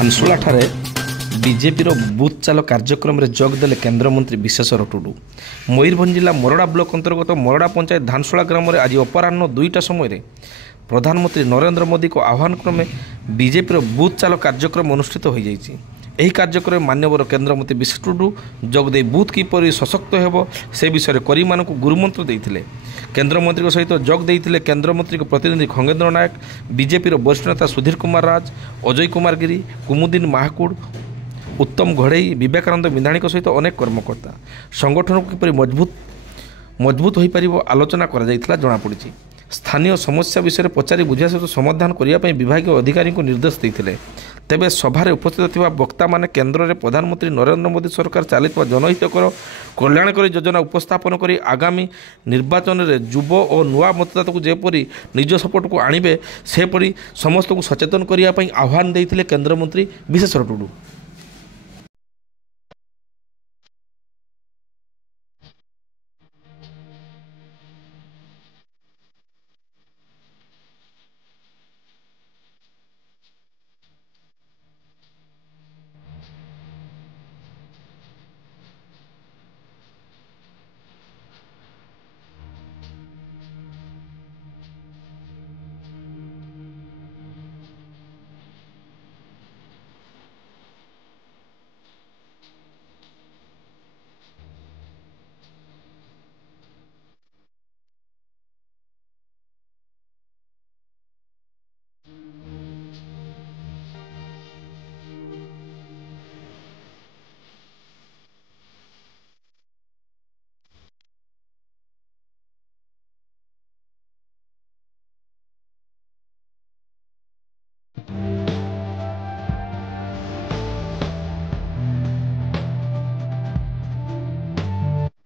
ଧାନସୁଳାଠାରେ ବିଜେପିର ବୁଥ୍ ଚାଲ କାର୍ଯ୍ୟକ୍ରମରେ ଯୋଗଦେଲେ କେନ୍ଦ୍ରମନ୍ତ୍ରୀ ବିଶ୍ୱେଶ୍ୱର ଟୁଡୁ। ମୟୂରଭଞ୍ଜ ଜିଲ୍ଲା ମୋରଡ଼ା ବ୍ଲକ ଅନ୍ତର୍ଗତ ମୋରଡ଼ା ପଞ୍ଚାୟତ ଧାନସୁଳା ଗ୍ରାମରେ ଆଜି ଅପରାହ୍ନ 2ଟା ସମୟରେ ପ୍ରଧାନମନ୍ତ୍ରୀ ନରେନ୍ଦ୍ର ମୋଦିଙ୍କ ଆହ୍ୱାନ କ୍ରମେ ବିଜେପିର ବୁଥ୍ ଚାଲ କାର୍ଯ୍ୟକ୍ରମ ଅନୁଷ୍ଠିତ ହୋଇଯାଇଛି। ଏହି କାର୍ଯ୍ୟକ୍ରମରେ ମାନ୍ୟବର କେନ୍ଦ୍ରମନ୍ତ୍ରୀ ବିଶ୍ୱେଶ୍ୱର ଟୁଡୁ ଯୋଗଦେଇ ବୁଥ୍ କିପରି ସଶକ୍ତ ହେବ ସେ ବିଷୟରେ କର୍ମୀମାନଙ୍କୁ ଗୁରୁମନ୍ତ୍ର ଦେଇଥିଲେ। କେନ୍ଦ୍ରମନ୍ତ୍ରୀଙ୍କ ସହିତ ଯୋଗ ଦେଇଥିଲେ କେନ୍ଦ୍ରମନ୍ତ୍ରୀଙ୍କ ପ୍ରତିନିଧି ଖଗେନ୍ଦ୍ର ନାୟକ, ବିଜେପିର ବରିଷ୍ଠ ନେତା ସୁଧୀର କୁମାର ରାଜ, ଅଜୟ କୁମାର ଗିରି, କୁମୁଦିନ ମାହାକୁଡ଼, ଉତ୍ତମ ଘଡ଼େଇ, ବିବେକାନନ୍ଦ ବିନ୍ଧାଣୀଙ୍କ ସହିତ ଅନେକ କର୍ମକର୍ତ୍ତା। ସଂଗଠନକୁ କିପରି ମଜବୁତ ହୋଇପାରିବ ଆଲୋଚନା କରାଯାଇଥିଲା ଜଣାପଡ଼ିଛି। ସ୍ଥାନୀୟ ସମସ୍ୟା ବିଷୟରେ ପଚାରି ବୁଝିବା ସହିତ ସମାଧାନ କରିବା ପାଇଁ ବିଭାଗୀୟ ଅଧିକାରୀଙ୍କୁ ନିର୍ଦ୍ଦେଶ ଦେଇଥିଲେ। ତେବେ ସଭାରେ ଉପସ୍ଥିତ ଥିବା ବକ୍ତାମାନେ କେନ୍ଦ୍ରରେ ପ୍ରଧାନମନ୍ତ୍ରୀ ନରେନ୍ଦ୍ର ମୋଦି ସରକାର ଚାଲିଥିବା ଜନହିତକର କଲ୍ୟାଣକାରୀ ଯୋଜନା ଉପସ୍ଥାପନ କରି ଆଗାମୀ ନିର୍ବାଚନରେ ଯୁବ ଓ ନୂଆ ମତଦାତାକୁ ଯେପରି ନିଜ ସପୋର୍ଟକୁ ଆଣିବେ ସେପରି ସମସ୍ତଙ୍କୁ ସଚେତନ କରିବା ପାଇଁ ଆହ୍ୱାନ ଦେଇଥିଲେ କେନ୍ଦ୍ରମନ୍ତ୍ରୀ ବିଶ୍ୱେଶ୍ୱର ଟୁଡୁ।